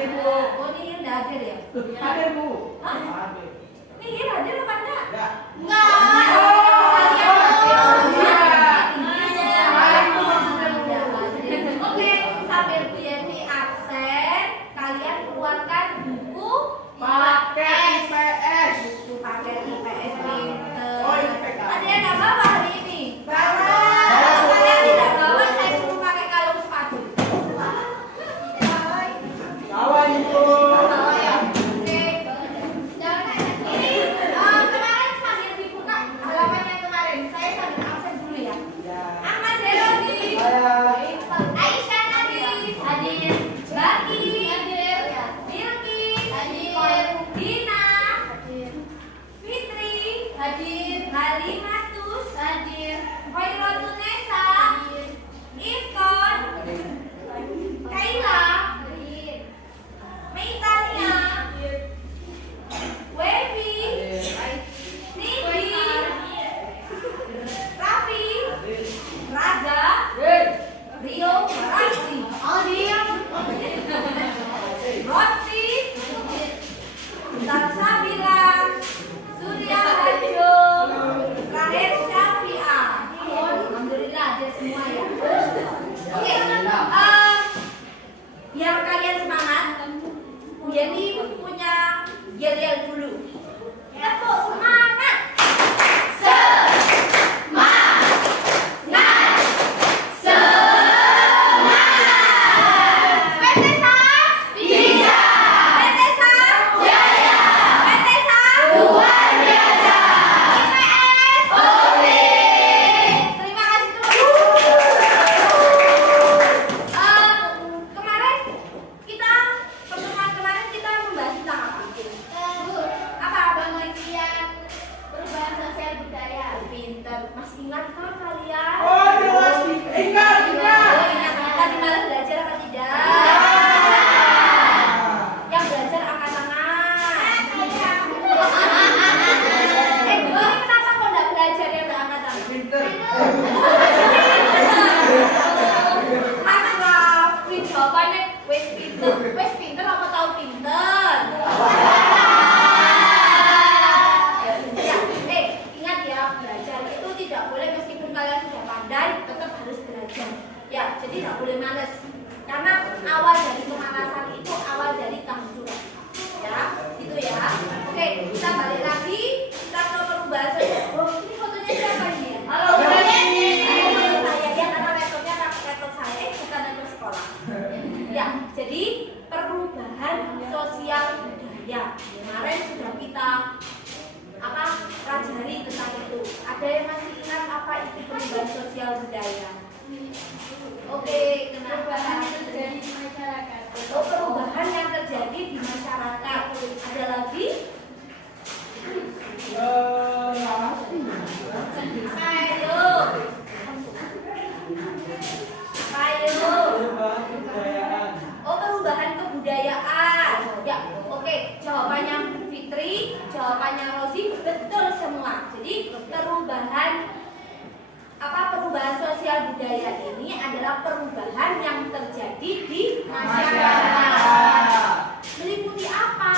Hadir Bu. Oh, Nihir nggak hadir ya? Hadir Bu. Hah? Hadir. Nihir hadir apa enggak? Enggak. Enggak. Oke, sambil Bu Yenti absen, kalian keluarkan buku Paket IPS. buku paket IPS pinter. Oh, IPK. Ada yang nggak bawa hari ini? Bawa. Kalau kalian tidak bawa, saya suruh pakai kalung sepatu. Bawa Ibu. Bawa ya. Oke. Ini kemarin sambil dibuka halaman yang kemarin. Saya sambil absen dulu ya. Ya. Ahmad Zerozi. Saya. Aisyah Nadis. Hadir. Baki. Hadir. Bilkis. Hadir. Dina. Hadir. Fitri. Hadir. Halimatus. Hadir. Khairatul Nesa. Hadir. Ifkon. Kaila. Hadir. Meitania. Hadir. Wevi. Nidi. Raffi. Raga. Rio. Rasti. Rosti. Salsabila. Surya Harjo. Rahel Syafi'ah. Alhamdulillah ada semua ya. Oke, biar kalian semangat, Bu Yeni punya yel-yel dulu. Tepuk semangat. PTSA bisa. PTSA jaya. PTSA luar biasa. IPS oke. Terima kasih kemarin pertemuan kemarin kita membahas tentang apa? Penelitian perubahan sosial budaya. Pinter. Masih ingat kan kalian? Oh, jelas. Ingat. Oh, ingat. Tadi malam belajar apa tidak? Yang belajar angkat tangan. Ini kenapa kok nggak belajar yang nggak angkat tangan? Pinter. Mas Raffi jawabannya wes pinter apa tahu pinter? Ya, ingat ya, belajar itu tidak boleh meskipun kalian sudah pandai, tetap harus belajar. Ya, jadi tidak boleh malas. Karena awal dari kemalasan itu awal dari kehancuran. Ya, gitu ya. Oke, kita balik lagi. Kita ke perubahan sosial. Oh, ini fotonya siapa ini ya? Halo, Bu Yeni. Saya ya, karena laptopnya laptop saya, bukan laptop sekolah. Ya, jadi perubahan sosial budaya. Kemarin sudah kita pelajari tentang itu. Ada yang masih ingat apa itu perubahan sosial budaya? Oke, perubahan yang terjadi di masyarakat. Oh, perubahan yang terjadi di masyarakat. Ada lagi? Ayo. Perubahan kebudayaan. Oh, perubahan kebudayaan. Ya, oke. Jawabannya Fitri, jawabannya Rozi betul semua. Jadi perubahan sosial budaya ini adalah perubahan yang terjadi di masyarakat. Meliputi apa?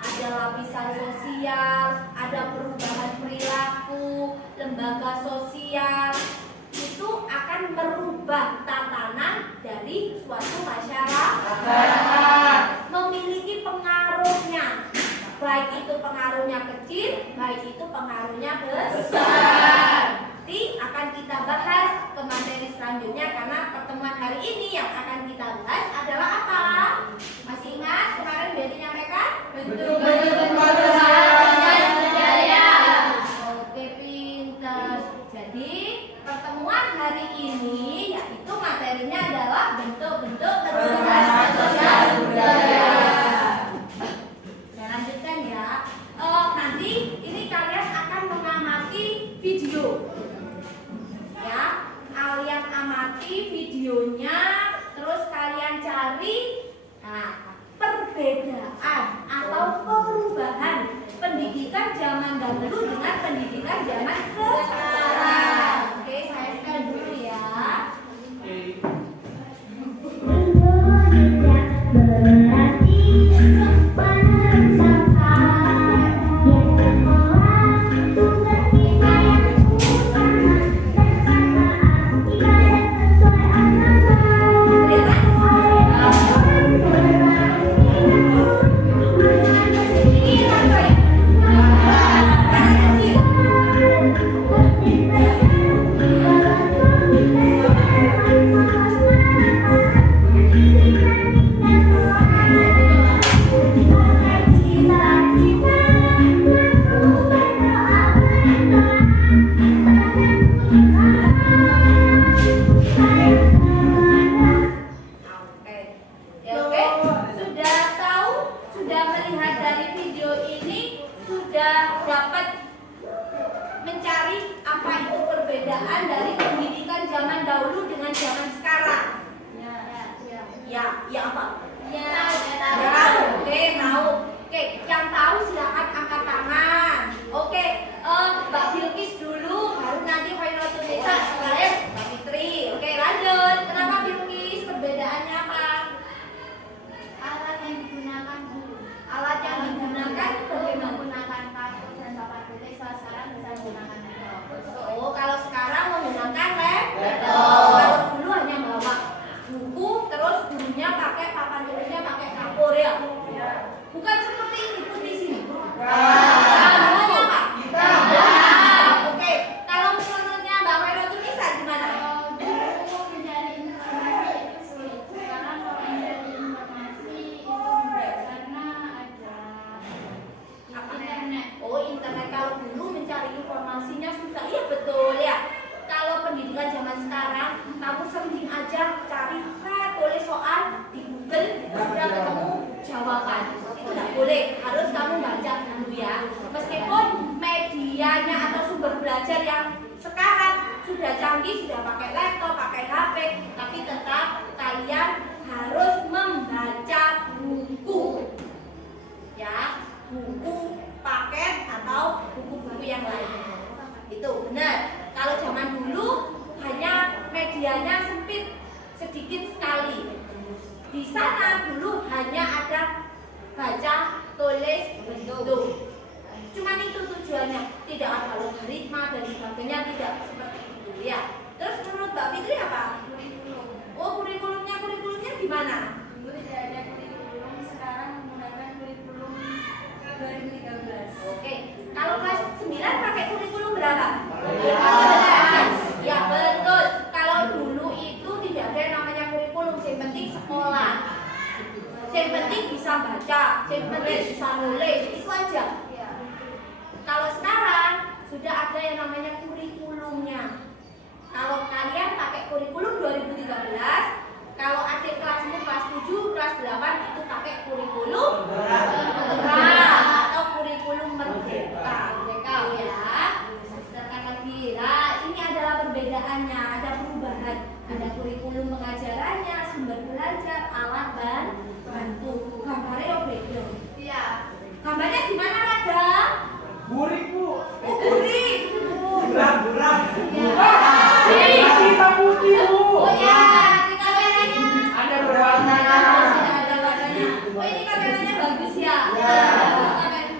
Ada lapisan sosial, ada perubahan perilaku, lembaga sosial. Itu akan merubah tatanan dari suatu masyarakat. Memiliki pengaruhnya. Baik itu pengaruhnya kecil, baik itu pengaruhnya besar. Nanti akan kita bahas ke materi selanjutnya karena pertemuan hari ini yang akan kita bahas adalah apa? Masih ingat kemarin Betty nyampaikan? Bentuk-bentuk kemanusiaan budaya. Oke, pintar. Jadi pertemuan hari ini yaitu materinya adalah bentuk-bentuk perubahan sosial budaya. Saya lanjutkan ya. Nanti ini kalian akan mengamati video. Ya, kalian amati videonya, terus kalian cari perbedaan atau perubahan pendidikan zaman dahulu dengan pendidikan zaman sekarang. Oke, saya scan dulu ya. Berarti perbedaan dari pendidikan zaman dahulu dengan zaman sekarang? Ya apa? Tahu. Oke, tahu. Oke, yang tahu silakan angkat tangan. Oke, Mbak Bilkis dulu, baru nanti Khairatul Nisa, terakhir Mbak Fitri. Oke, lanjut. Kenapa Bilkis? Perbedaannya apa? Alat yang digunakan dulu. Alat yang digunakan bagaimana? Menggunakan kartu dan papan tulis, sekarang bisa menggunakan laptop. Oh, kalau sekarang menggunakan laptop. Kalau dulu hanya bawa buku, terus gurunya pakai papan tulisnya pakai kapur ya. Bukan seperti ini putih sini. Namanya apa? Oke, kalau menurutnya Mbak Khairatul Nisa gimana? Dulu mencari informasi itu sulit. Sekarang kalau mencari informasi itu mudah karena ada internet. Oh, internet. Kalau dulu mencari informasinya susah. Iya betul ya. Kalau pendidikan zaman sekarang, kamu sering aja cari tulis soal di Google, sudah ketemu jawaban. Itu tidak boleh, harus kamu baca dulu ya. Meskipun medianya atau sumber belajar yang sekarang sudah canggih, sudah pakai laptop, pakai HP, tapi tetap kalian harus membaca buku. Ya, buku paket atau buku-buku yang lain. Itu benar. Kalau zaman dulu hanya medianya sempit, sedikit sekali. Di sana dulu hanya ada baca, tulis, bentuk. Cuman itu tujuannya, tidak ada logaritma dan sebagainya, tidak seperti itu ya. Terus menurut Mbak Fitri apa? Kurikulum. Oh, kurikulumnya gimana? Dulu tidak ada kurikulum, sekarang menggunakan kurikulum 2013. Oke, kalau kelas 9 pakai kurikulum berapa? 12. Ya betul. Kalau dulu itu tidak ada yang namanya kurikulum, yang penting sekolah. Yang penting bisa baca, yang penting bisa nulis, itu aja. Kalau sekarang sudah ada yang namanya kurikulumnya. Kalau kalian pakai kurikulum 2013, kalau adik kelasmu kelas 7, kelas 8 itu pakai kurikulum atau kurikulum merdeka. Ya. Sedangkan lagi. Nah, ini adalah perbedaannya, ada perubahan. Ada kurikulum pengajarannya, sumber belajar, alat dan bantu. Gambarnya beda. Iya. Gambarnya gimana, Rada? Burik, Bu. Oh, burik. Buram. Burik. Hitam putih, Bu. Oh ya, nanti kameranya. Ada berwarnanya. Sudah ada warnanya. Oh, ini kameranya bagus ya. Ya.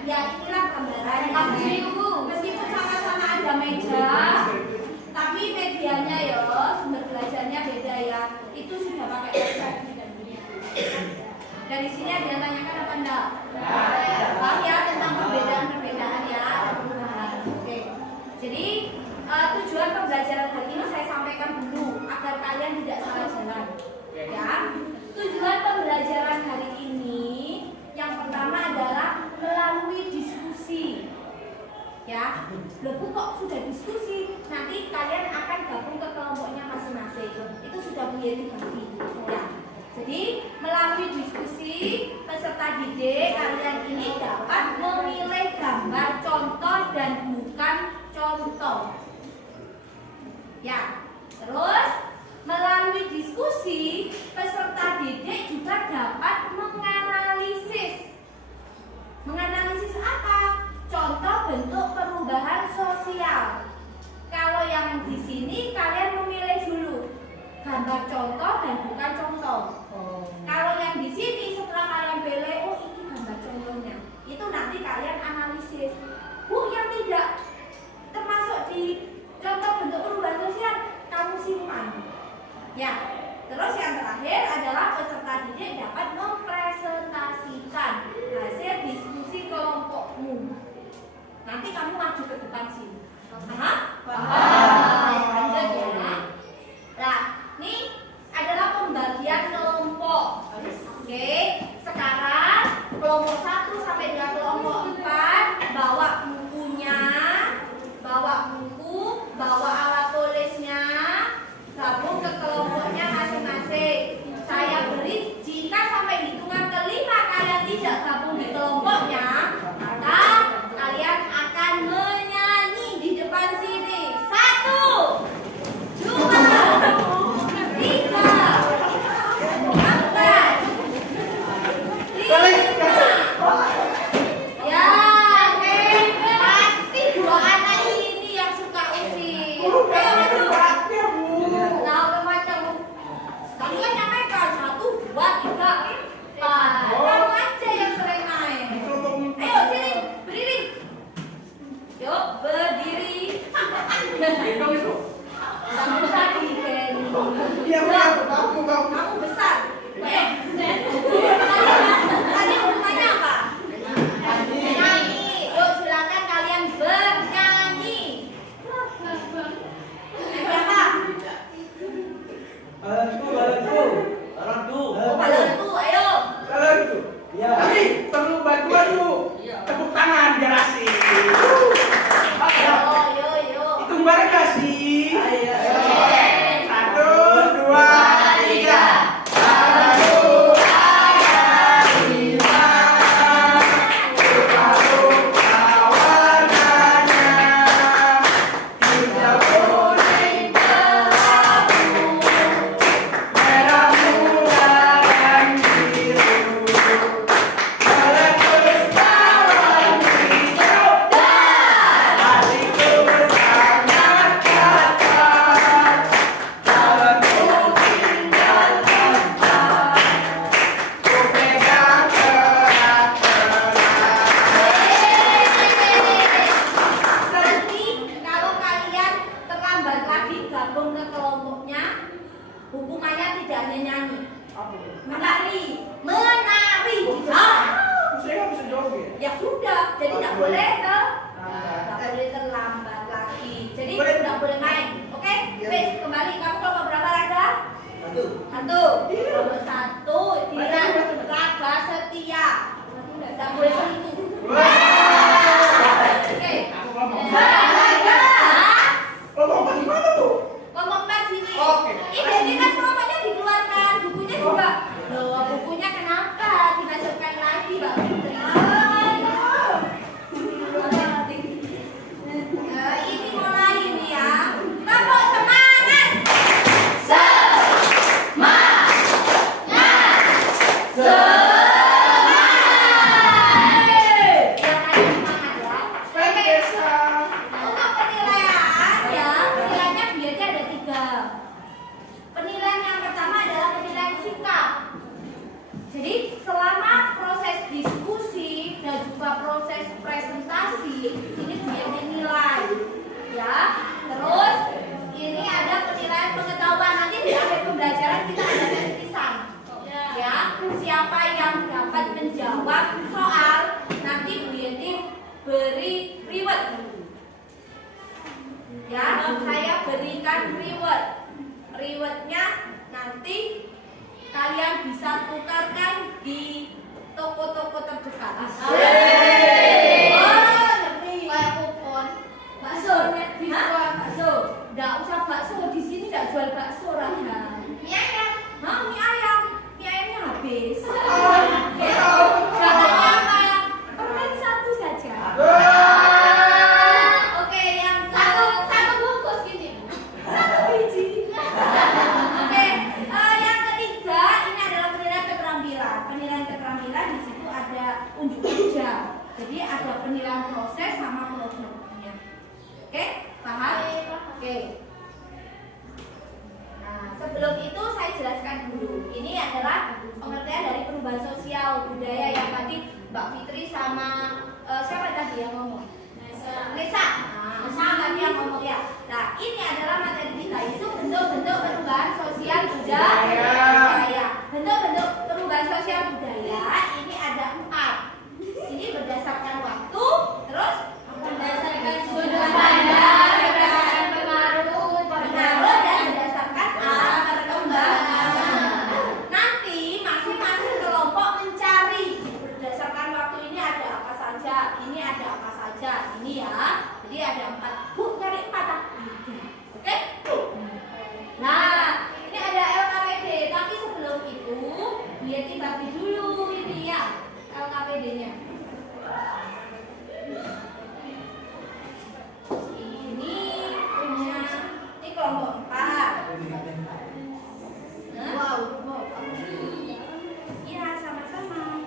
Ya, inilah gambarannya. Meskipun sama-sama ada meja, tapi medianya ya, sumber belajarnya beda ya. Itu sudah pakai website. Dari sini ada yang tanyakan apa enggak? Paham ya tentang perbedaan-perbedaan ya, ada perubahan. Oke. Jadi tujuan pembelajaran hari ini saya sampaikan dulu agar kalian tidak salah jalan. Ya. Tujuan pembelajaran hari ini yang pertama adalah melalui diskusi. Ya, loh Bu, kok sudah diskusi? Nanti kalian akan gabung ke kelompoknya masing-masing. Itu sudah punya dibagi. Ya. Jadi melalui diskusi peserta didik kalian ini dapat memilih gambar contoh dan bukan contoh. Ya. Terus melalui diskusi peserta didik juga dapat menganalisis. Menganalisis apa? Contoh bentuk perubahan sosial. Kalau yang di sini kalian memilih dulu gambar contoh dan bukan contoh. Kalau yang di sini setelah kalian pilih, oh ini gambar contohnya, itu nanti kalian analisis. Bu, yang tidak termasuk di contoh bentuk perubahan sosial, kamu simpan. Ya. Terus yang terakhir adalah peserta didik dapat mempresentasikan hasil diskusi kelompokmu. Nanti kamu maju ke depan sini. Paham? Lanjut ya. Nah, ini adalah pembagian kelompok. Oke, sekarang kelompok 1 sampai dengan kelompok 4 bawa bukunya, bawa buku, bawa alat tulisnya, gabung ke kelompoknya masing-masing. Saya beri jika sampai hitungan kelima kalian tidak gabung di kelompoknya, maka kalian akan menyanyi. Mbak Fitri. Ini mulai nih ya. Tepuk semangat. Untuk penilaian ya, penilaiannya biasanya ada 3. Penilaian yang pertama adalah penilaian sikap. Jadi selama proses diskusi dan juga proses presentasi ini biasanya nilai ya. Terus ini ada penilaian pengetahuan, nanti di akhir pembelajaran kita ada tes lisan ya. Siapa yang dapat menjawab soal nanti Bu Yenti beri reward ya. Saya berikan reward. Rewardnya nanti kalian bisa tukarkan di toko-toko terdekat. Kayak kupon. Bakso, bakso. Nggak usah bakso, di sini nggak jual bakso Raga. Mie ayam. Mie ayam, mie ayamnya habis. Jangan apa ya, permen 1 saja. Oke, yang Satu bungkus gini. 1 biji. Oke, yang ketiga ini adalah penilaian keterampilan. Penilaian keterampilan di situ ada unjuk kerja. Jadi ada penilaian proses sama produknya. Oke, paham? Oke. Nah, sebelum itu saya jelaskan dulu. Ini adalah pengertian dari perubahan sosial budaya yang tadi Mbak Fitri sama siapa tadi yang ngomong? Nesa. Nah, tadi yang ngomong ya. Nah, ini adalah materi kita, itu bentuk-bentuk perubahan sosial budaya. Bentuk-bentuk perubahan sosial budaya ini ada 4. Ini berdasarkan waktu, terus berdasarkan sudut pandang, berdasarkan pengaruh dan berdasarkan arah perkembangan. Nanti masing-masing kelompok mencari berdasarkan waktu ini ada apa saja, ini ada apa saja, ini ya. Jadi ada 4. Bu, cari 4 ah. Oke? Nah, ini ada LKPD, tapi sebelum itu Yeti bagi dulu ini ya LKPD-nya. Ini punya ini kelompok 4. Wow, iya sama-sama.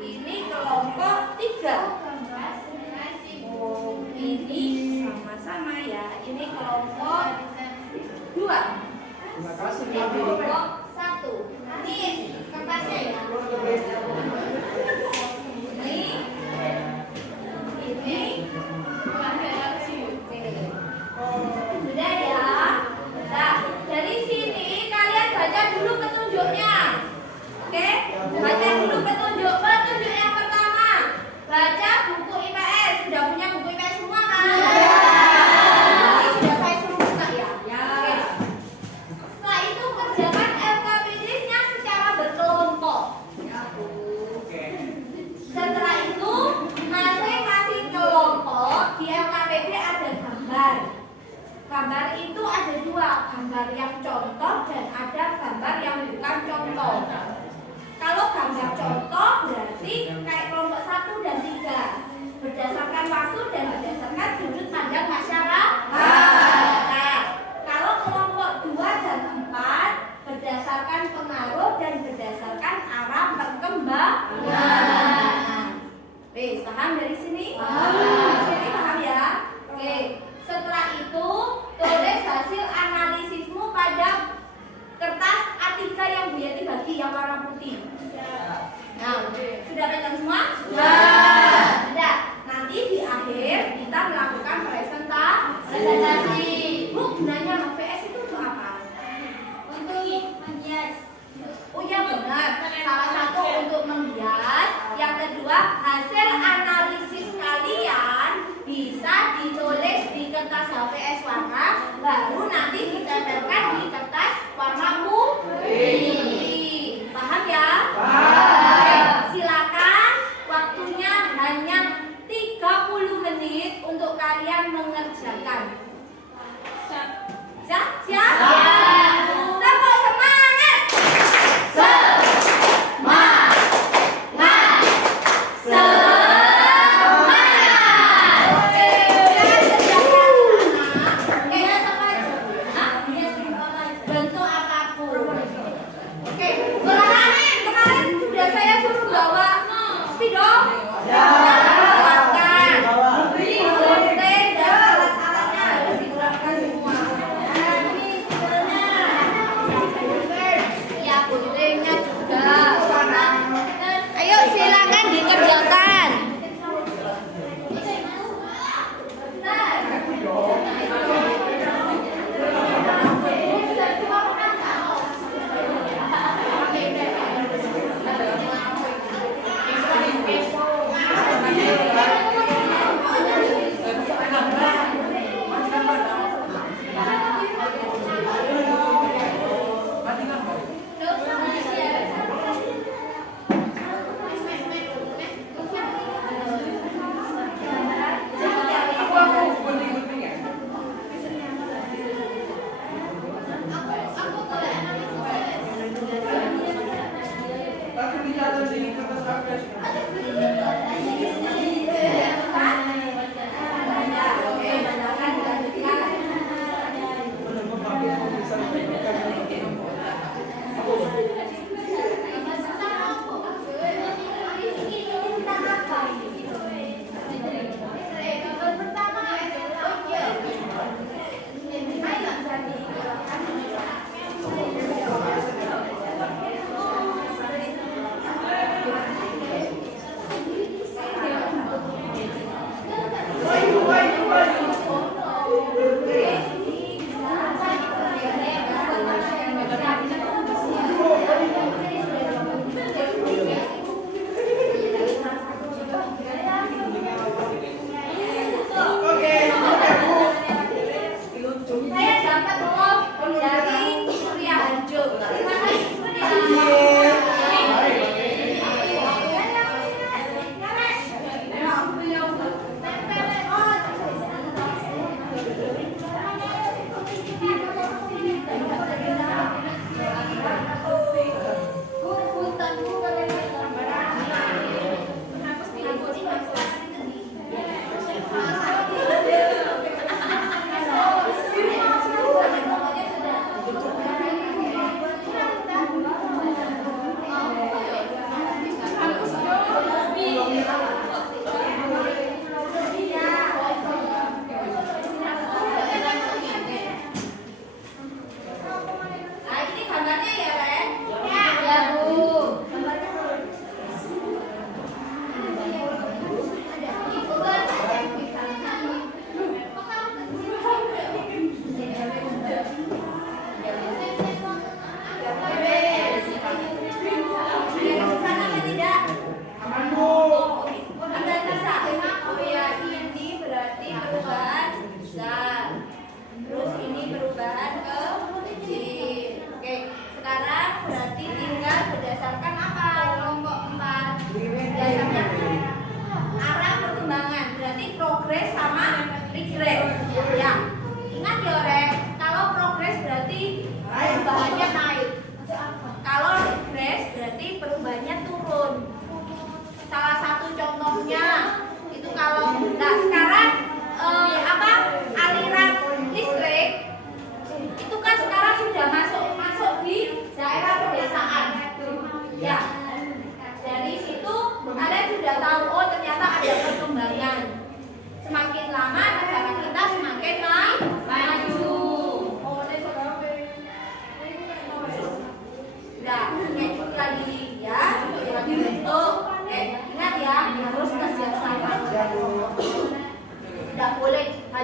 Ini kelompok 3. Oh, ini sama-sama ya. Ini kelompok 2. Terima kasih. Ini kelompok 1. Ini kertasnya ya. Ini sudah ya. Nah, dari sini kalian baca dulu petunjuknya. Oke? Baca dulu petunjuk. Petunjuk yang pertama, baca buku IPS. Sudah punya buku IPS semua kan? Ini sudah saya suruh buka ya. Oke. Setelah itu kerjakan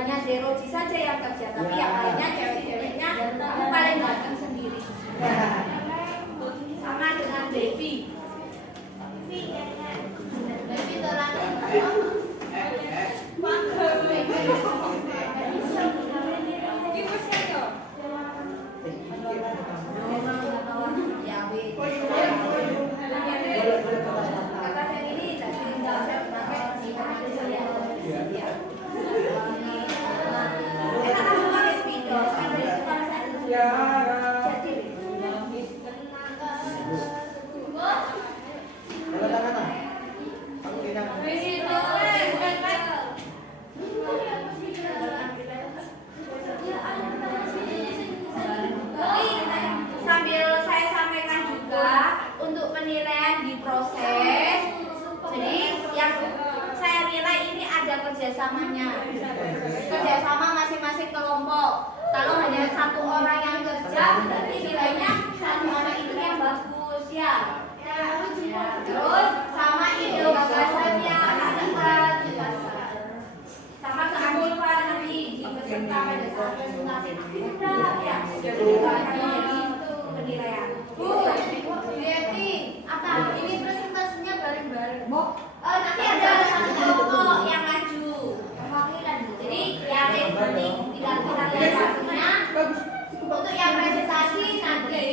hanya Zero G saja yang kerja, tapi yang lainnya cewek-ceweknya aku paling ganteng sendiri. Sama dengan Devi. Devi tolak. Ya, wih. Kata yang ini dari tinggal saya pakai di Indonesia ya. Ya. Enak aku pakai spidol, spidol itu kan saya jadi. Sambil saya sampaikan juga untuk penilaian di proses. Jadi yang saya nilai ini ada kerjasamanya, kerjasama masing-masing kelompok. Kalau hanya satu orang yang kerja, berarti nilainya satu orang itu yang bagus ya. Terus sama ide gagasannya akibat, sama keaktifan nanti di peserta pada saat presentasi aktifan ya. Jadi itu penilaian. Bu, Yeti, apa ini presentasinya bareng-bareng? Nanti ada satu kelompok yang maju. Jadi yang nanti dilakukan presentasinya. Untuk yang presentasi nanti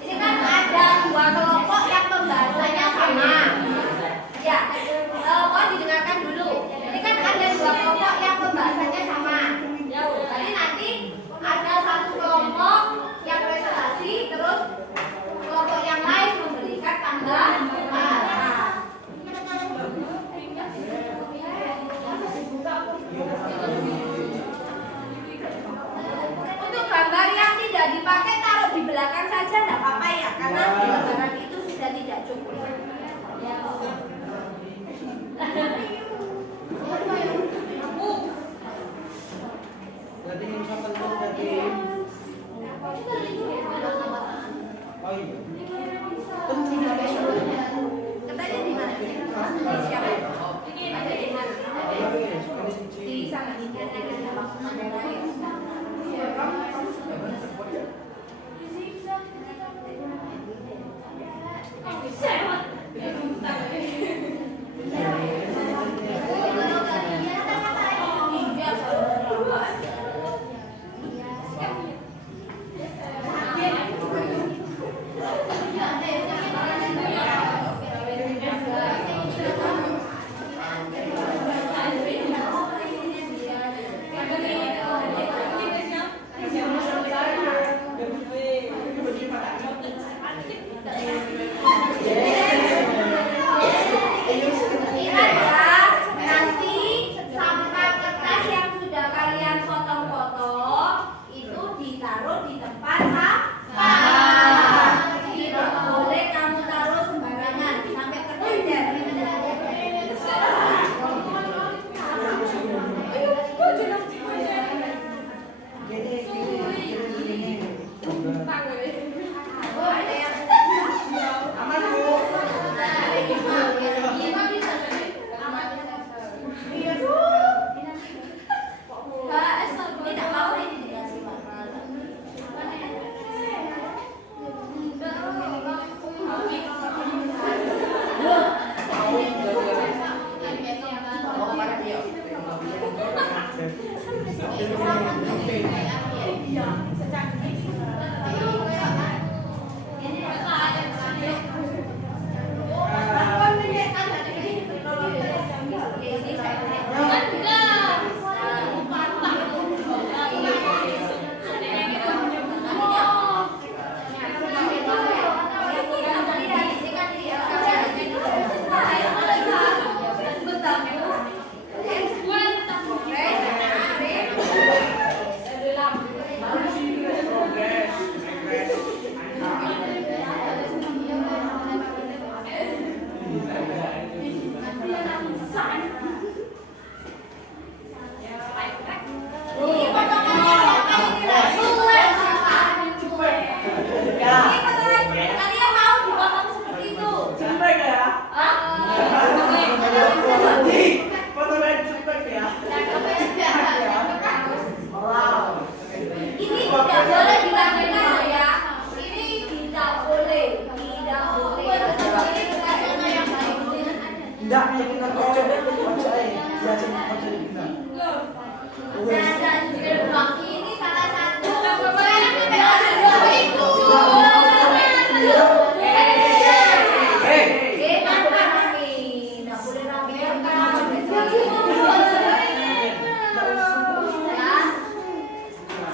ini kan ada dua kelompok yang pembahasannya sama. Ya, mohon didengarkan dulu. Ini kan ada dua kelompok yang pembahasannya sama. Jadi nanti ada satu kelompok yang presentasi, terus kelompok yang lain memberikan tambahan. Untuk gambar yang tidak dipakai taruh di belakang saja, tidak apa-apa ya, karena di lembaran itu sudah tidak cukup. Tidak, kita baca ya, Ini salah satu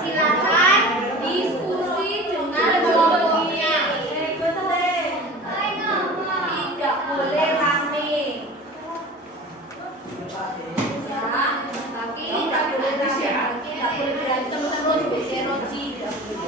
silakan diskusi dengan kelompoknya. Tidak boleh rame. Ya, tapi tidak boleh rame. Tidak boleh berantem terus. Biasanya Roji tidak boleh.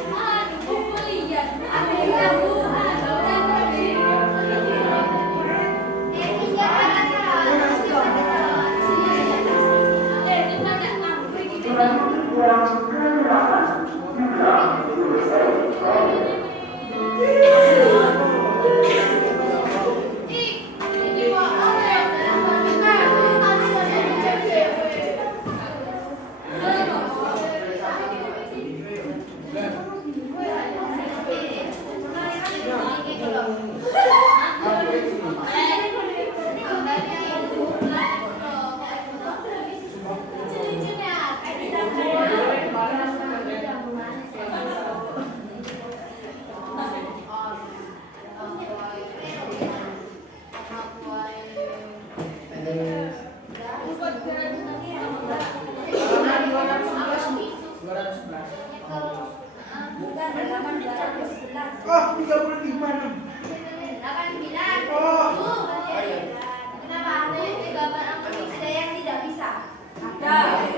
Oh, 35. Kenapa? Ada yang tidak bisa? Ada.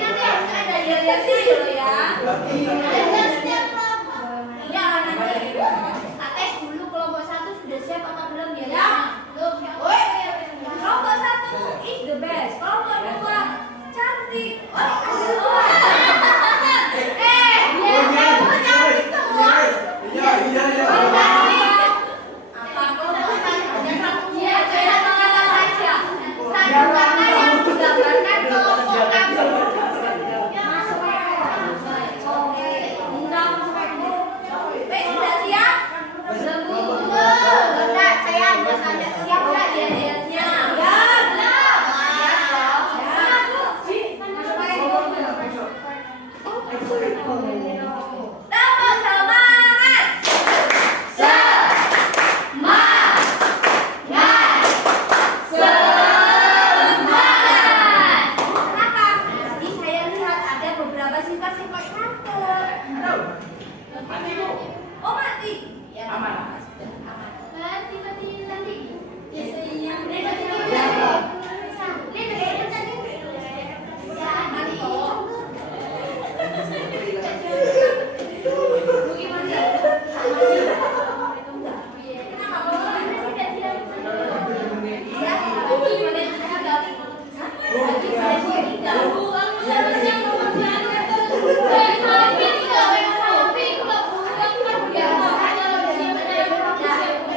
Nanti harus ada lihat-lihatnya ya. Iya nanti. Tes dulu kelompok 1 sudah siap apa belum ya? Kelompok 1 is the best. Kelompok 2 cantik. Kamu cantik semua. Apa kelompok 1 ada satu kata saja. Satu kata yang menggambarkan kelompok kamu. Sudah siap? Bentar, saya mau tanya siap nggak dia-dianya? Tepuk semangat! Kenapa? Tadi saya lihat ada beberapa sifat-sifat karakter. Oh mati? Ya, aman.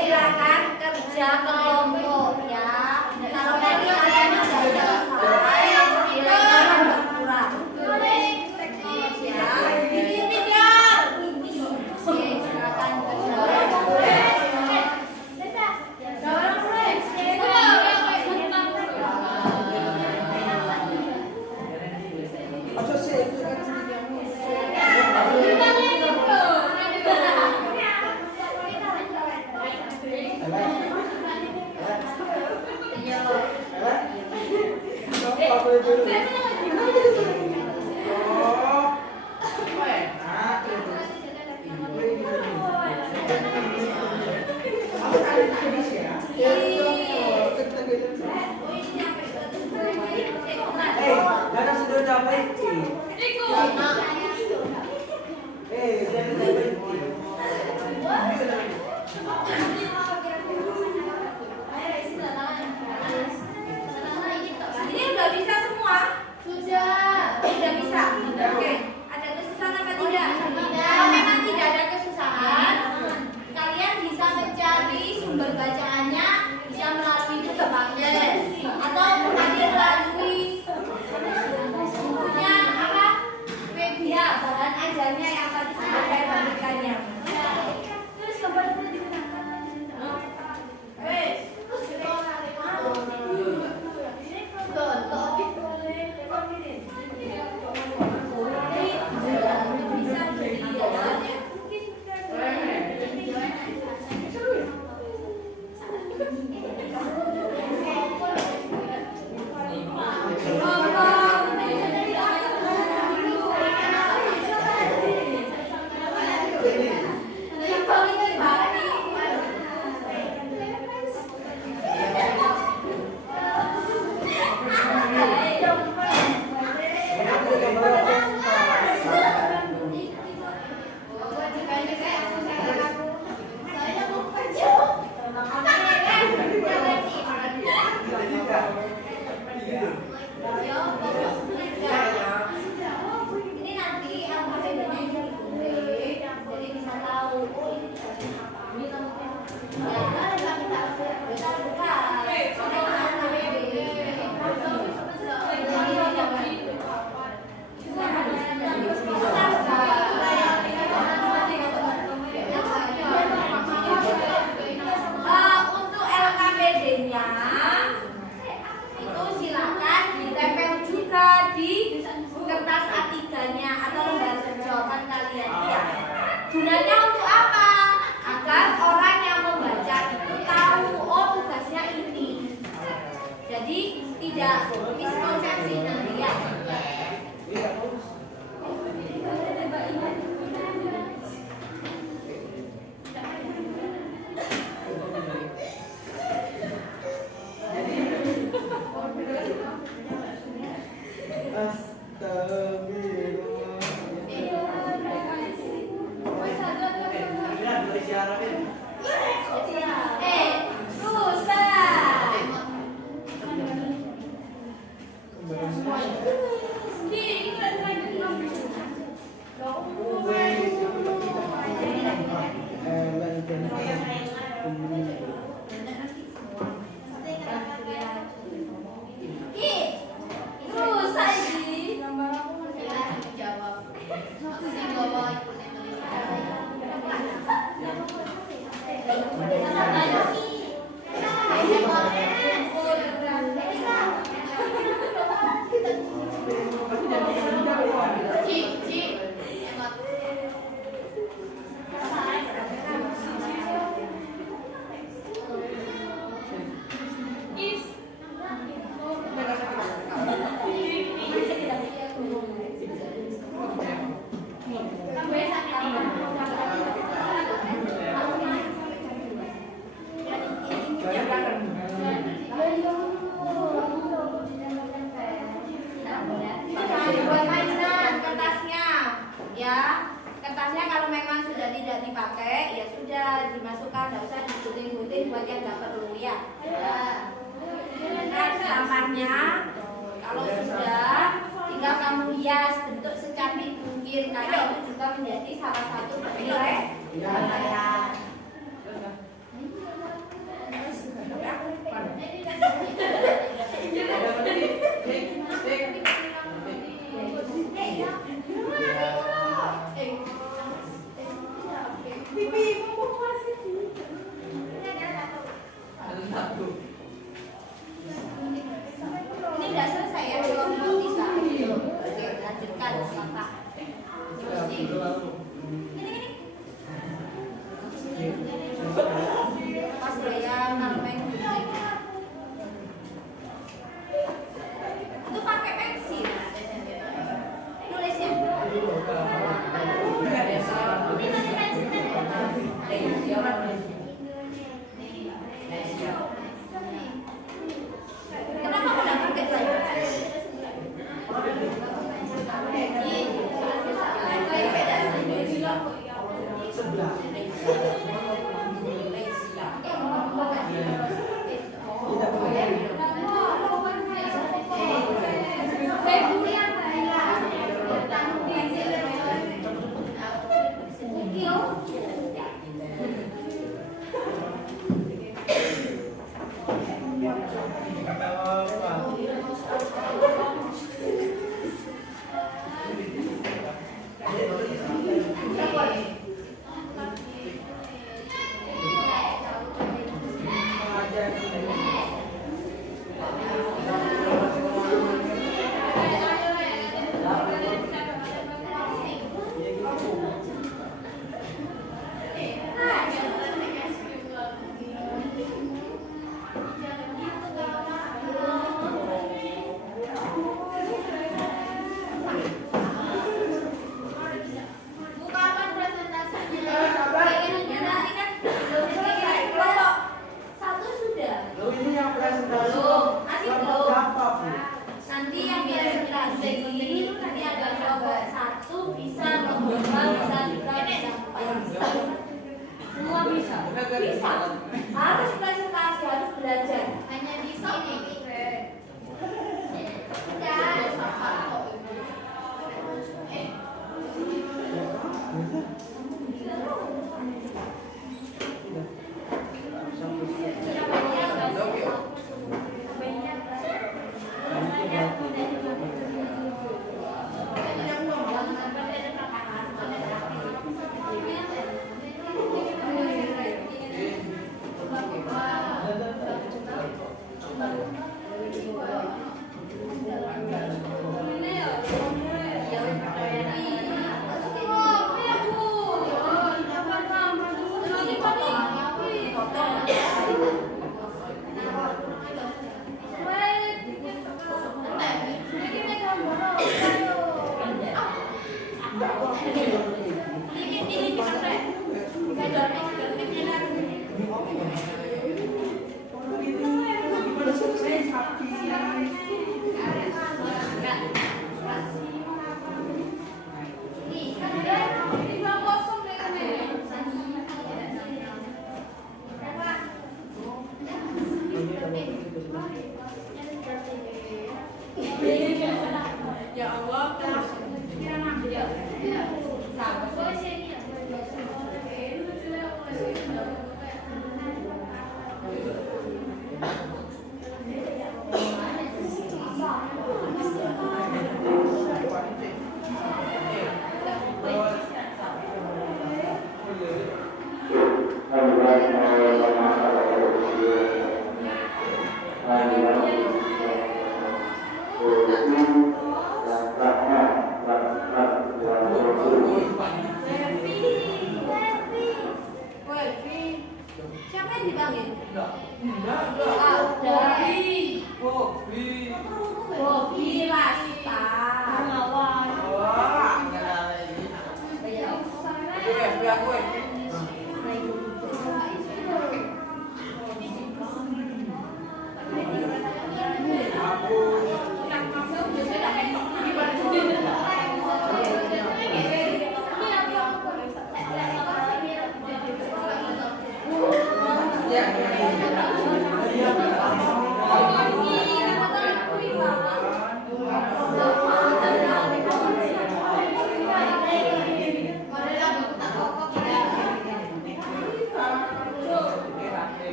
Silakan kerja kelompok ya. Kalau nanti kalian sudah selesai, silakan berkurang. Silakan kerja. Dana sudah dapat. Ini udah Ini nanti alfabetnya ini ditulis, jadi bisa tahu oh ini tugasnya apa. Ya, kita buka. Untuk LKPD-nya itu silakan ditempel juga di kertas A3-nya atau lembar jawaban kalian ya. Gunanya untuk apa? Agar orang yang membaca itu tahu oh tugasnya ini. Jadi tidak miskonsepsi nanti ya. Buat mainan kertasnya ya, kertasnya kalau memang sudah tidak dipakai ya sudah dimasukkan, tidak usah digunting-gunting buat yang nggak perlu ya. Nah sampahnya kalau sudah tinggal kamu hias bentuk secantik mungkin karena itu juga menjadi salah satu nilai pakaian. Ini tidak selesai ya, belum bisa. Oke, lanjutkan Bapak. Pas gaya kalau main musik itu pakai pensil nulisnya. Kenapa kamu nggak pakai saya? Sebelah. Tidak boleh. Nanti yang presentasi ini ada kelompok 1 bisa, kelompok 2 bisa, 3 bisa, 4 bisa. Semua bisa. Bisa. Harus presentasi, harus belajar. Hanya di sini. Siapa yang dipanggil? Bobi Lasta.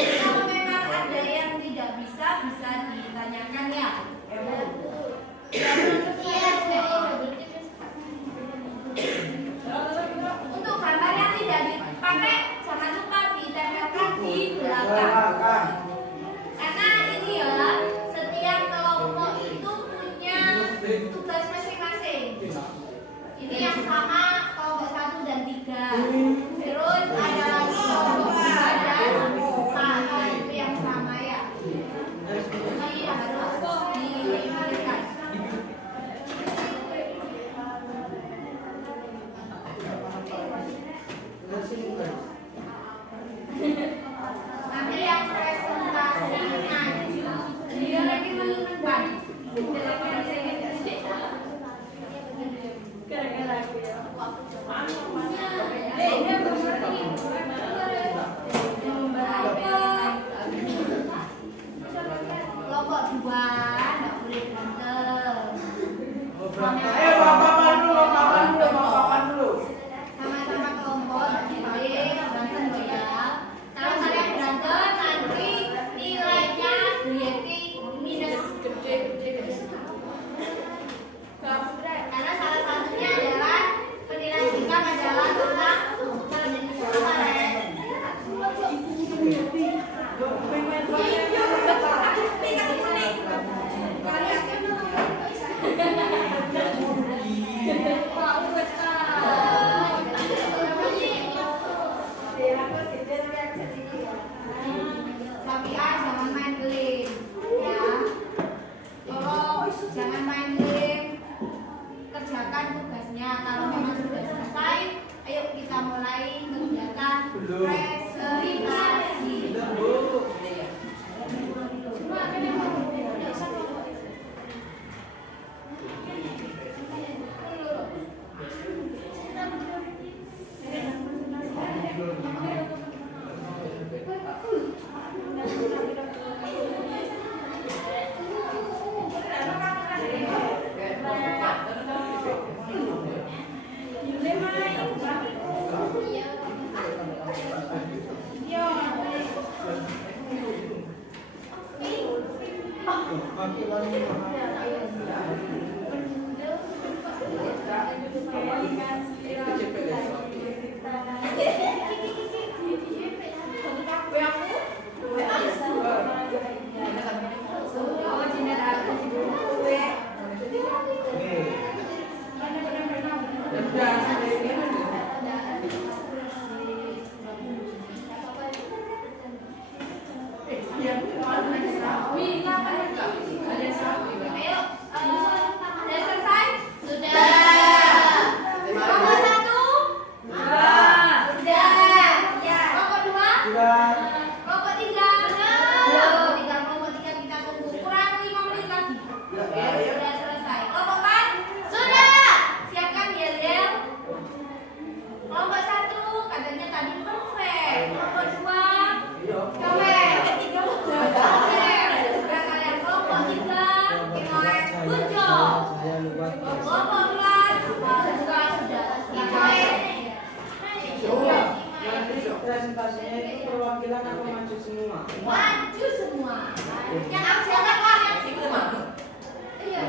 Kalau memang ada yang tidak bisa ditanyakan ya. Untuk gambar yang tidak dipakai, jangan lupa ditempelkan di belakang. Karena ini ya, setiap kelompok itu punya tugas masing-masing. Ini yang sama kelompok 1 dan 3. Terus ada lagi kelompok 2 dan 4. Itu yang sama ya. Ini harus dipilihkan. Nanti yang presentasi maju, dia lagi mendepan. Gara-gara aku ya. Kelompok 2 nggak boleh berantem. Sama-sama kelompok boleh berantem loh ya. Kalau kalian berantem nanti nilainya berarti minus gede. Karena salah satunya adalah penilaian sikap adalah tentang tapi jangan main game ya. Kalau jangan main game, kerjakan tugasnya. Kalau memang sudah selesai, ayo kita mulai kegiatan presentasi. Kelompok 1 katanya tadi perfect. presentasinya itu perwakilan atau maju semua? Maju semua. Yang absennya kalian semua. Iya,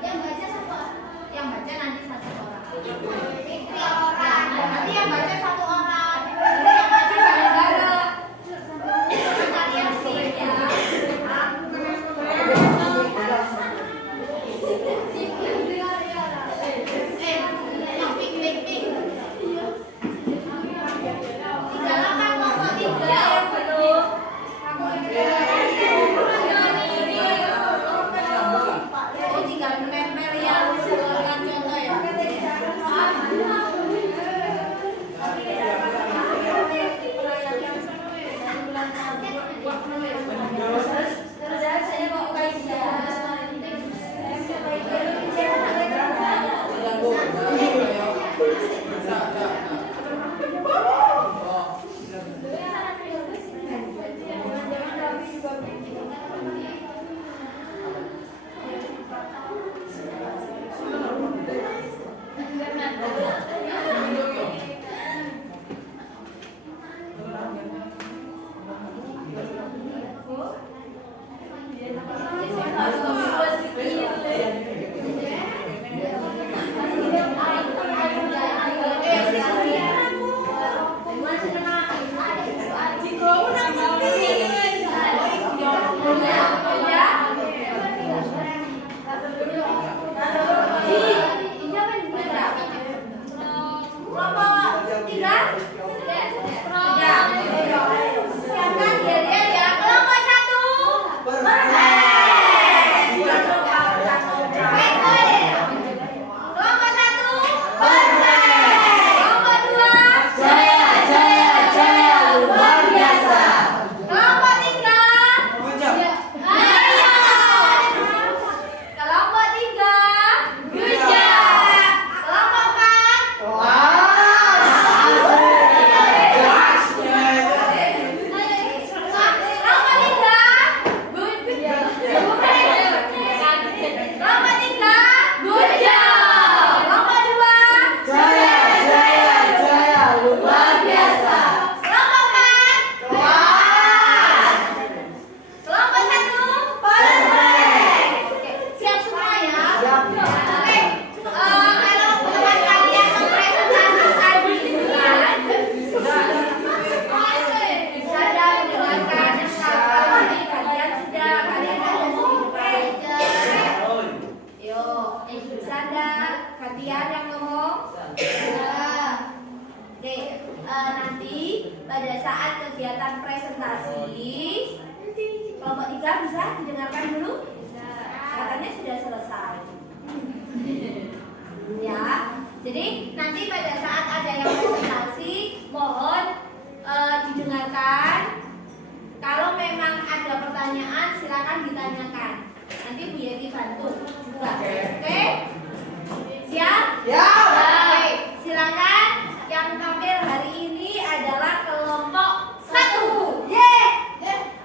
yang baca satu orang. Yang baca nanti satu orang. Tiga orang. Nanti yang baca satu orang. Yang maju gara-gara. Kalian sih ya. pada saat kegiatan presentasi kelompok 3 bisa didengarkan dulu? Katanya sudah selesai. Ya, jadi nanti pada saat ada yang presentasi mohon didengarkan. Kalau memang ada pertanyaan silakan ditanyakan. Nanti Bu Yeti bantu juga. Oke? Siap? Ya. Oke, silakan. Yang tampil hari ini adalah kelompok 1. Yeay!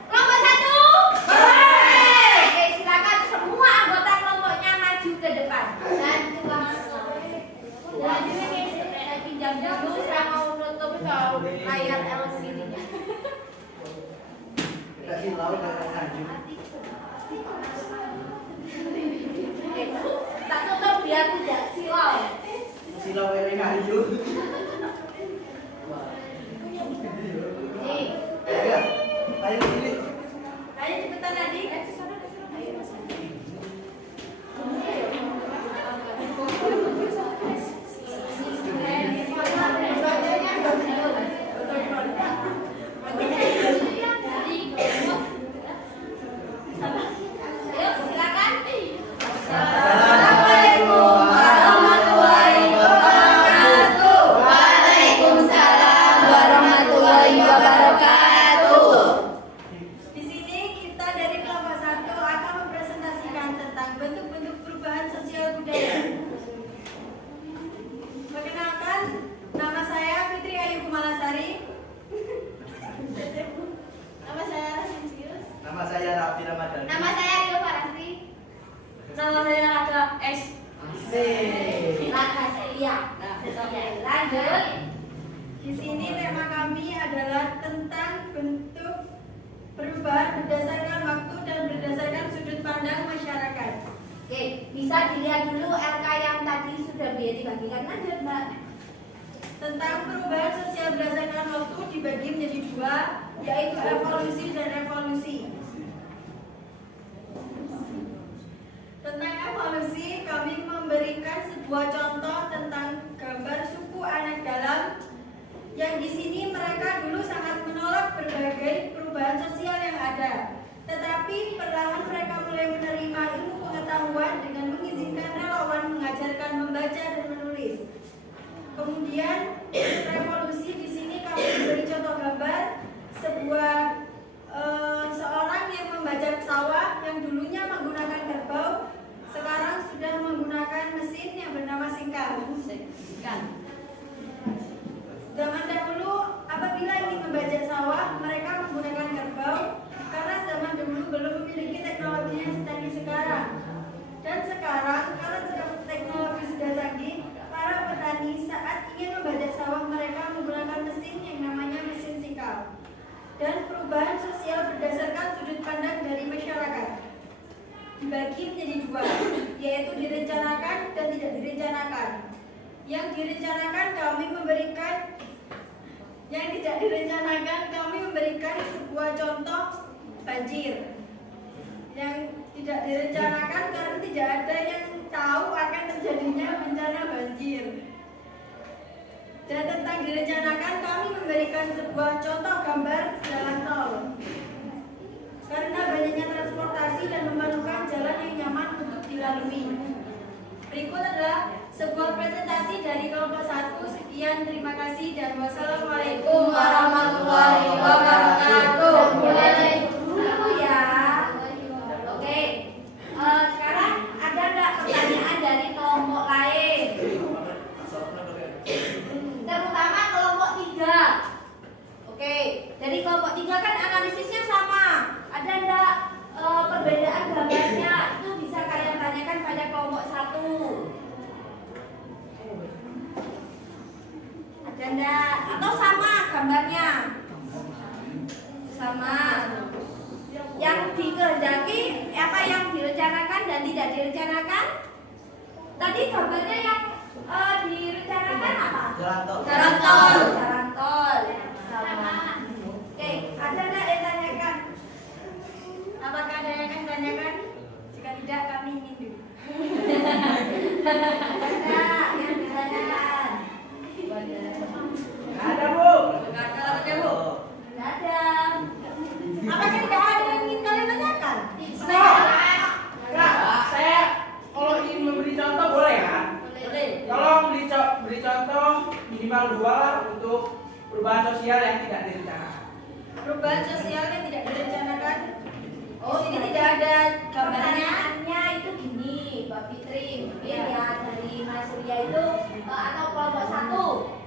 Kelompok 1. Oke, silakan semua anggota kelompoknya maju ke depan. Dan pinjam dulu, saya mau nutup layar LCD-nya. Kasih laut dan maju. Tak tutup biar tidak silau. Silau yang maju. Nih, Ya. Ayo ini. ayo cepetan adik. Ayo silakan. Assalamualaikum warahmatullahi wabarakatuh. Perubahan berdasarkan waktu dan berdasarkan sudut pandang masyarakat. Oke, bisa dilihat dulu RK yang tadi sudah dibagikan. Lanjut, Mbak. Tentang perubahan sosial berdasarkan waktu dibagi menjadi dua, yaitu evolusi dan revolusi. Tentang evolusi, kami memberikan sebuah contoh tentang gambar suku anak dalam yang di sini mereka dulu sangat menolak berbagai perubahan sosial yang ada. Tetapi perlahan mereka mulai menerima ilmu pengetahuan dengan mengizinkan relawan mengajarkan membaca dan menulis. Kemudian revolusi di sini kami memberi contoh gambar sebuah seorang yang membajak sawah yang dulunya menggunakan kerbau, sekarang sudah menggunakan mesin yang bernama singkar. Zaman dahulu apabila ingin membajak sawah mereka menggunakan kerbau karena zaman dulu belum memiliki teknologi yang secanggih sekarang. Dan sekarang karena teknologi sudah canggih, para petani saat ingin membajak sawah mereka menggunakan mesin yang namanya mesin sikal. Dan perubahan sosial berdasarkan sudut pandang dari masyarakat dibagi menjadi dua, yaitu direncanakan dan tidak direncanakan. Yang direncanakan kami memberikan, yang tidak direncanakan kami memberikan sebuah contoh banjir. Yang tidak direncanakan karena tidak ada yang tahu akan terjadinya bencana banjir. Dan tentang direncanakan kami memberikan sebuah contoh gambar jalan tol. Karena banyaknya transportasi dan memerlukan jalan yang nyaman untuk dilalui. Berikut adalah sebuah presentasi dari kelompok 1. Sekian, terima kasih dan wassalamualaikum warahmatullahi wabarakatuh. Boleh dulu ya. Oke. Sekarang ada nggak pertanyaan dari kelompok lain? Terutama kelompok 3. Oke, dari kelompok 3 kan analisisnya sama. Ada enggak perbedaan gambarnya? Itu bisa kalian tanyakan pada kelompok 1. Ada enggak? Atau sama gambarnya? Sama. Yang dikehendaki apa yang direncanakan dan tidak direncanakan? Tadi gambarnya yang direncanakan apa? Jalan tol. Jalan tol. Jalan tol. Sama. Oke, ada enggak yang tanyakan? Apakah ada yang akan tanyakan? Jika tidak, kami ingin dulu. Ada yang ditanyakan? Ada, Bu. Ada, Bu. Ada. Apakah tidak ada yang ingin kalian tanyakan? Kak, saya kalau ingin memberi contoh boleh ya? Boleh. Tolong beri contoh minimal 2 untuk perubahan sosial yang tidak direncanakan. Perubahan sosial yang tidak direncanakan. Di sini tidak ada gambarnya. Pertanyaannya itu gini, Mbak Fitri, mungkin ya dari Mas Surya itu atau kelompok 1.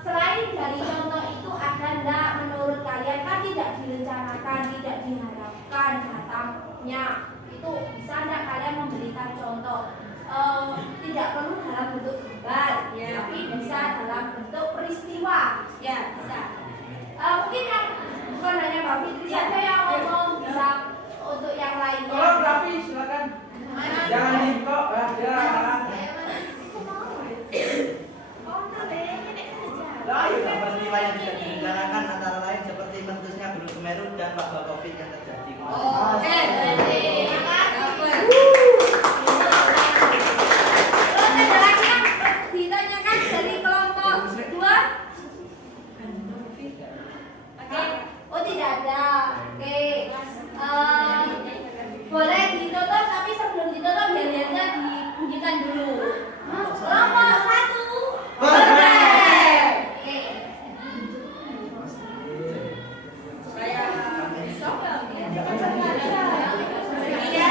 Selain dari contoh itu ada enggak menurut kalian kan tidak direncanakan, tidak diharapkan datangnya itu bisa enggak kalian memberikan contoh? Tidak perlu dalam bentuk gambar, tapi bisa dalam bentuk peristiwa. Ya, bisa. Mungkin yang bukan hanya Mbak Fitri saja yang ngomong, bisa untuk yang lainnya. Tolong Raffi, silakan. Jangan di kok, Lah, peristiwa yang tidak direncanakan antara lain seperti meletusnya Gunung Semeru dan wabah Covid yang terjadi. Oke, berarti. Terus ada lagi yang ditanyakan dari kelompok 2? Oke. Oh, tidak ada. Oke. Boleh ditutup, tapi sebelum ditutup biar-biarnya dibunyikan dulu. Kelompok 1. Boleh. Oke. Saya coba. Iya.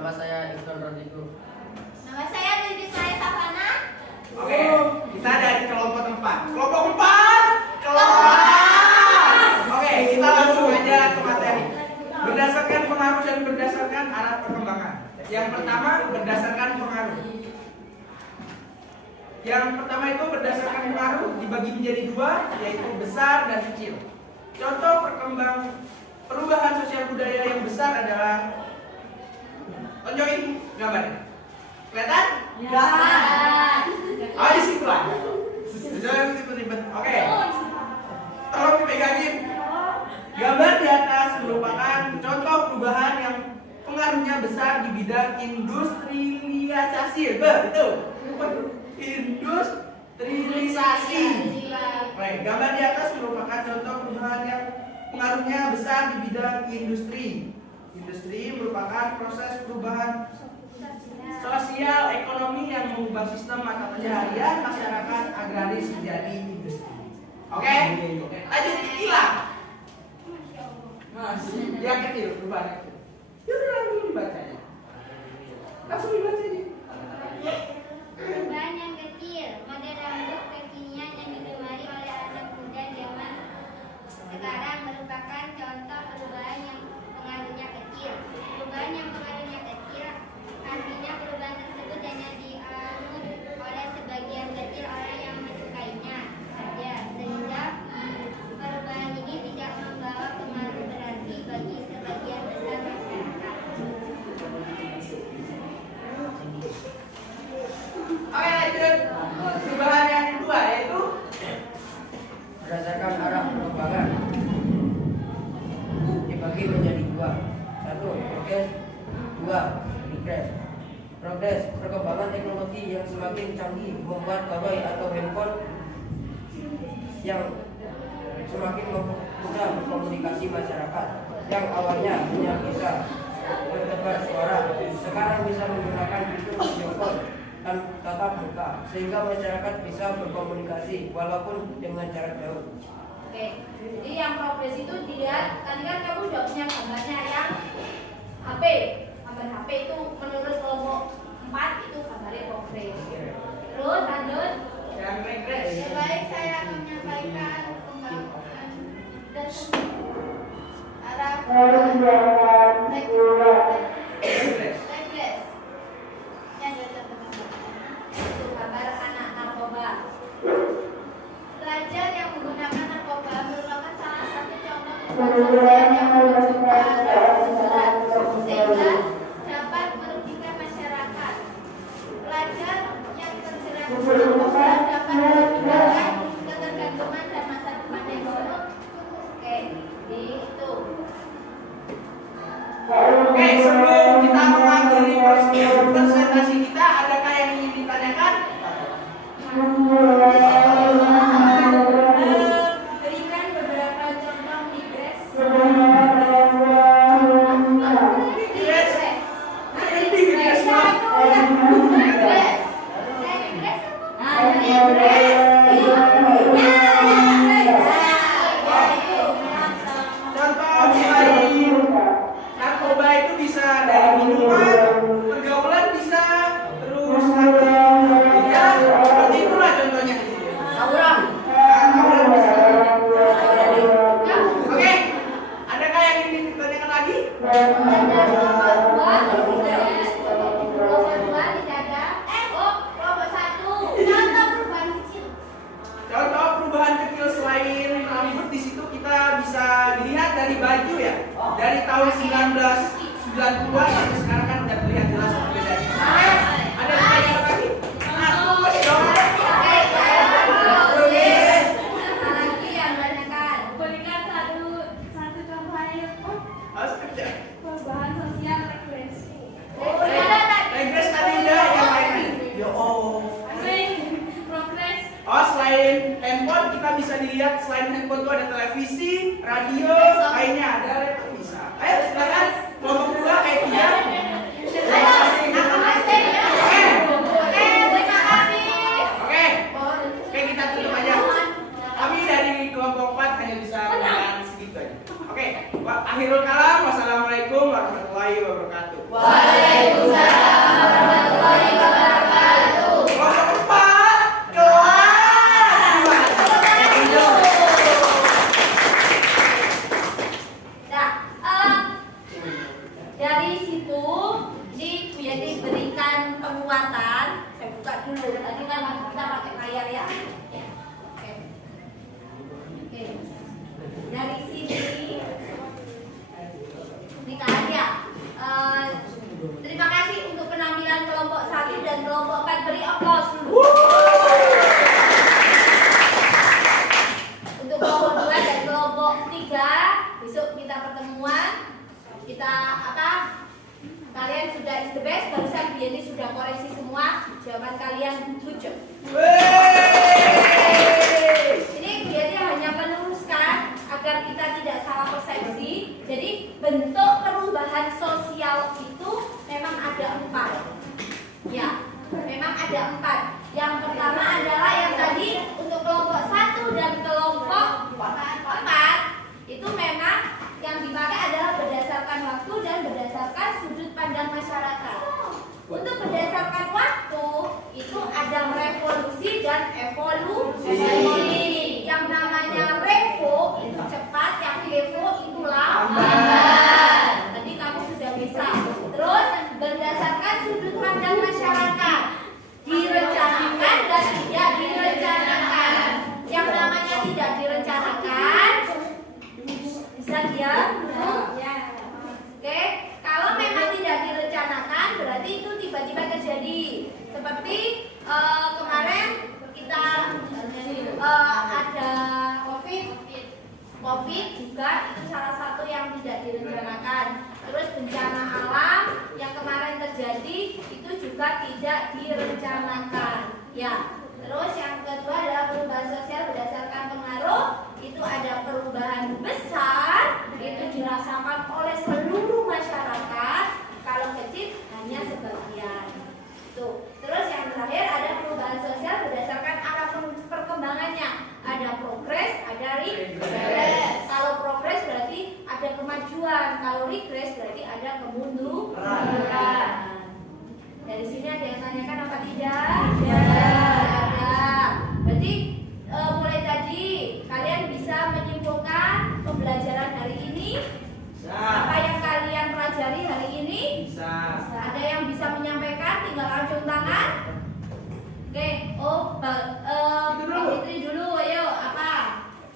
Nama saya Iksan Rodrigo. Nama saya Lili Saya Savana. Oke, kita dari kelompok 4. Kelompok 4. Kelas. Oke, kita langsung aja ke materi. Berdasarkan pengaruh dan berdasarkan arah perkembangan. Yang pertama berdasarkan pengaruh. Yang pertama itu berdasarkan pengaruh dibagi menjadi 2, yaitu besar dan kecil. Contoh perubahan sosial budaya yang besar adalah, tonjokin gambarnya. Kelihatan? Ya. Oh, di situ lah. Jangan ribet-ribet. Oke. Tolong dipegangin. Gambar di atas merupakan contoh perubahan yang pengaruhnya besar di bidang industrialisasi. Betul. Industrialisasi. Baik, gambar di atas merupakan contoh perubahan yang pengaruhnya besar di bidang industri. Industri merupakan proses perubahan sosial ekonomi yang mengubah sistem mata pencaharian masyarakat agraris menjadi industri. Oke? Lanjut kilang. Mas, yang kecil perubahan kecil. Ya udah langsung dibaca aja. Langsung dibaca aja. Perubahan yang kecil, model rambut kekinian yang digemari oleh anak muda zaman sekarang merupakan contoh perubahan yang pengaruhnya kecil. Perubahan yang pengaruhnya kecil artinya perubahan tersebut hanya dialami oleh sebagian kecil orang yang menyukainya saja, sehingga perubahan ini tidak membawa pengaruh berarti bagi sebagian besar masyarakat. Oke, lanjut. Perubahan yang kedua yaitu Berdasarkan arah perkembangan dibagi menjadi 2. 1. Progres. 2. Regres. Progres, perkembangan teknologi yang semakin canggih membuat gawai atau handphone yang semakin mudah berkomunikasi masyarakat yang awalnya hanya bisa bertebar suara sekarang bisa menggunakan fitur video call dan tatap muka sehingga masyarakat bisa berkomunikasi walaupun dengan jarak jauh. Oke, jadi yang progres itu dilihat, tadi kan kamu udah punya gambarnya yang HP. Gambar HP itu menurut kelompok 4 itu gambarnya progres. Terus lanjut. yang regres. Ya, baik, saya akan menyampaikan pembahasan dan arah Regres. regres. Yang ada Itu gambar anak narkoba. Pelajar yang menggunakan narkoba merupakan salah satu contoh sosial yang menunjukkan sesuatu sehingga dapat merugikan masyarakat. Pelajar yang terjerat narkoba dapat menyebabkan ketergantungan dan masa depan yang buruk. Oke, di itu. Oke, sebelum kita mengakhiri presentasi kita, adakah yang ingin ditanyakan? Berikan beberapa contoh digres. Digres. Digres. Regres. Regres apa? Contoh dari narkoba itu bisa dari minuman, pergaulan bisa, terus ya, seperti itulah contohnya. Tawuran. Tawuran bisa. Oke, adakah yang ingin ditanyakan lagi? Contoh perubahan kecil selain rambut di situ kita bisa dilihat dari baju ya. Dari tahun 1990-an sampai sekarang kan udah terlihat jelas perbedaannya. Ada pertanyaan lagi? Aku dong. Berikan satu contoh aja. Harus kerja. Perubahan sosial regresi. Regres tadi udah yang lain. Yo Progres. Oh, selain handphone kita bisa dilihat selain handphone itu ada televisi, radio, lainnya ada laptop bisa. Ayo silakan kelompok 2 dia. Oke, kita tutup aja. Kami dari kelompok 4 hanya bisa memberikan segitu aja. Oke, akhirul kalam. Wassalamualaikum warahmatullahi wabarakatuh. Waalaikumsalam warahmatullahi wabarakatuh. Kelompok 4 kelas. Nah, dari situ ini Bu Yenti berikan penguatan. Saya buka dulu. Tadi kan kita pakai layar ya. Oke. Oke. Dari sini ini kan ya. Terima kasih untuk penampilan kelompok 1 dan kelompok 4. Beri aplaus dulu. Untuk kelompok 2 dan kelompok 3 besok kita pertemuan. Kita apa? Kalian sudah is the best. Barusan Biani sudah koreksi semua. Jawaban kalian lucu. Ini Biani hanya meluruskan agar kita tidak salah persepsi. Jadi bentuk perubahan sosial itu memang ada 4. Ya, memang ada 4. Yang pertama adalah yang tadi untuk kelompok 1 dan kelompok 4 itu memang yang dipakai adalah berdasarkan waktu dan berdasarkan sudut pandang masyarakat. Untuk berdasarkan waktu itu ada revolusi dan evolusi. Yang namanya revo itu cepat, yang evo itu lambat. Tadi kamu sudah bisa. Terus berdasarkan sudut pandang masyarakat, direncanakan dan tidak direncanakan. Yang namanya tidak direncanakan bisa diam dulu. Oke, kalau memang tidak direncanakan berarti itu tiba-tiba terjadi. Seperti kemarin kita ada COVID juga itu salah satu yang tidak direncanakan. Terus bencana alam yang kemarin terjadi itu juga tidak direncanakan. Ya. Terus yang kedua adalah perubahan sosial berdasarkan pengaruh. Itu ada perubahan besar, itu dirasakan oleh seluruh masyarakat. Kalau kecil hanya sebagian. Tuh. Terus yang terakhir ada perubahan sosial berdasarkan arah perkembangannya. Ada progres, ada regres. Kalau progres berarti ada kemajuan. Kalau regres berarti ada kemunduran. Dari sini ada yang tanyakan apa tidak? Ada. Berarti mulai tadi kalian bisa menyimpulkan pembelajaran hari ini. Apa yang kalian pelajari hari ini? Bisa. Ada yang bisa menyampaikan? Tinggal acung tangan. Oke. Mbak Fitri dulu. Ayo. Apa?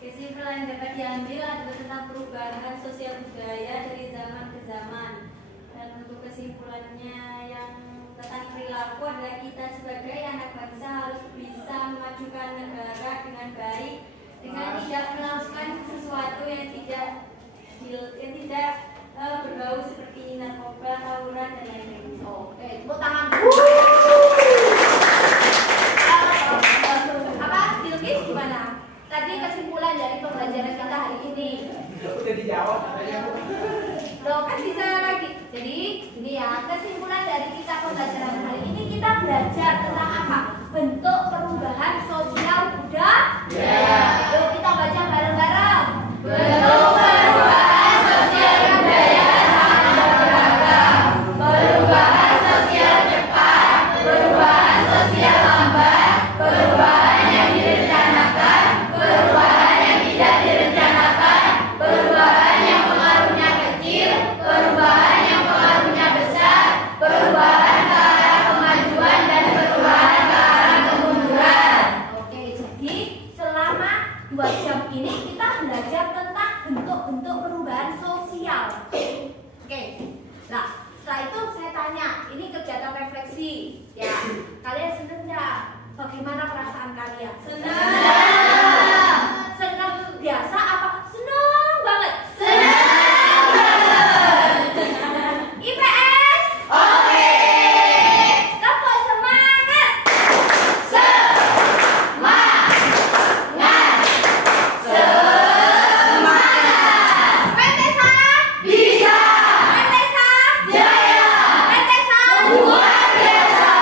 Kesimpulan dapat diambil adalah tentang perubahan sosial budaya dari zaman ke zaman. Dan untuk kesimpulannya yang tentang perilaku adalah kita sebagai anak bangsa harus bisa memajukan negara dengan baik dengan tidak melakukan sesuatu yang tidak berbau seperti narkoba, tawuran dan lain-lain. Oke, tepuk tangan. Apa? Bilkis gimana? Tadi kesimpulan dari pembelajaran kita hari ini. Udah dijawab katanya. Loh, kan bisa lagi. Jadi, ini ya, kesimpulan dari kita pembelajaran hari ini kita belajar tentang apa? Bentuk perubahan sosial budaya. Yuk kita baca bareng-bareng. Bentuk perubahan sosial budaya sangat beragam. Perubahan sosial cepat, perubahan sosial lambat, perubahan yang direncanakan, perubahan yang tidak direncanakan, perubahan yang pengaruhnya kecil, perubahan yang pengaruhnya besar, perubahan ke arah kemajuan dan perubahan ke arah kemunduran. Oke, jadi selama 2 jam ini kita belajar tentang bentuk-bentuk perubahan sosial. Oke, nah setelah itu saya tanya, ini kegiatan refleksi, ya kalian seneng nggak? Bagaimana perasaan kalian? Senang. Senang biasa apa? Senang banget. Senang banget. IPS? Oke. Tepuk semangat. Semangat. Semangat. PTSA? Bisa. PTSA? Jaya. PTSA? Luar biasa.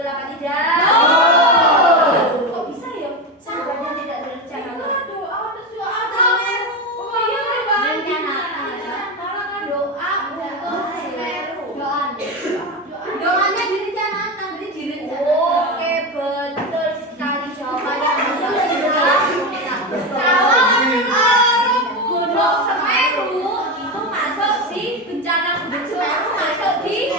Betul apa tidak? Kok bisa ya? Semuanya tidak direncanakan. Doa terus doa Semeru. Oh iya Pak. Rencanakan doa untuk Semeru. Doanya direncanakan, berarti direncanakan. Oke, betul sekali jawabannya. Kalau Gunung Semeru itu masuk di bencana Gunung Semeru masuk di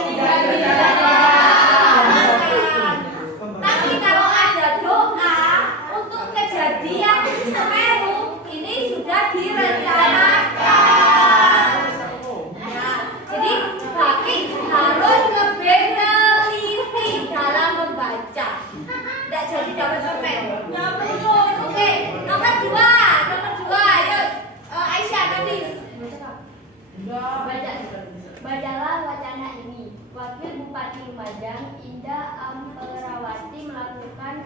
tapi kalau ada doa untuk kejadian Semeru ini sudah direncanakan. Ya, jadi Baki harus lebih teliti dalam membaca. Tidak jadi dapat permen. Oke, nomor dua, yuk Aisyah tadi. Bacalah wacana ini. Wakil Bupati Lumajang, Indah Amperawati melakukan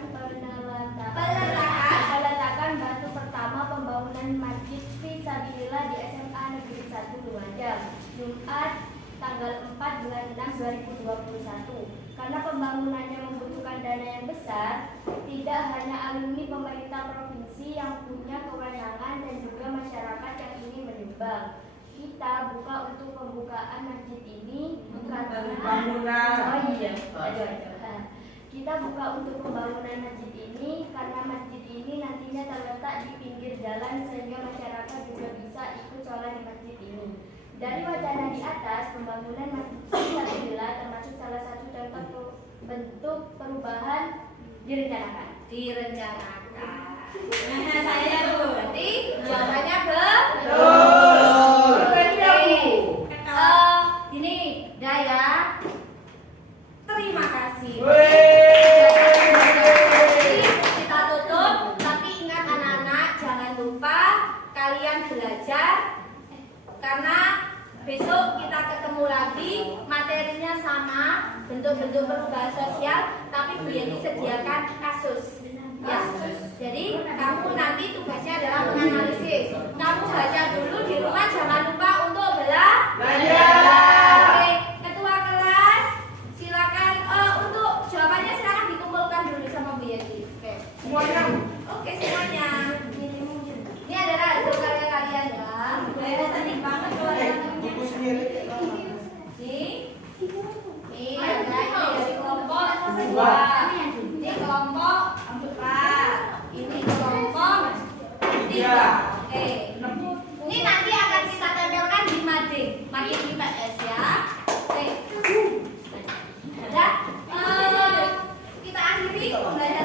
peletakan batu pertama pembangunan Masjid Fisabilillah di SMA Negeri 1 Lumajang, Jumat tanggal 4 bulan 6 2021. Karena pembangunannya membutuhkan dana yang besar, tidak hanya alumni pemerintah provinsi yang punya kewenangan dan juga masyarakat yang ingin menyumbang. Kita buka untuk pembukaan masjid ini Kita buka untuk pembangunan masjid ini karena masjid ini nantinya terletak di pinggir jalan sehingga masyarakat juga bisa ikut sholat di masjid ini. Dari wacana di atas, pembangunan masjid Fisabilillah termasuk salah satu contoh bentuk perubahan direncanakan. Nah, saya berarti jawabannya betul. Ini Daya. Terima kasih. Kita tutup, tapi ingat anak-anak jangan lupa kalian belajar karena besok kita ketemu lagi, materinya sama, bentuk-bentuk perubahan sosial, tapi Bu Yenti sediakan kasus. Ya, jadi kamu nanti tugasnya adalah menganalisis. Kamu baca dulu di rumah, jangan lupa untuk belajar. Oke, ketua kelas, silakan untuk jawabannya silakan dikumpulkan dulu sama Bu Yenti. Oke, semuanya. Oke semuanya. Ini adalah hasil karya kalian ya. Cantik banget buku sendiri. Ini ada dari kelompok 2. Ini kelompok 4. Ini kelompok 3. Oke. Ini nanti akan kita tempelkan di mading IPS ya. Oke. Ya. Kita akhiri pembelajaran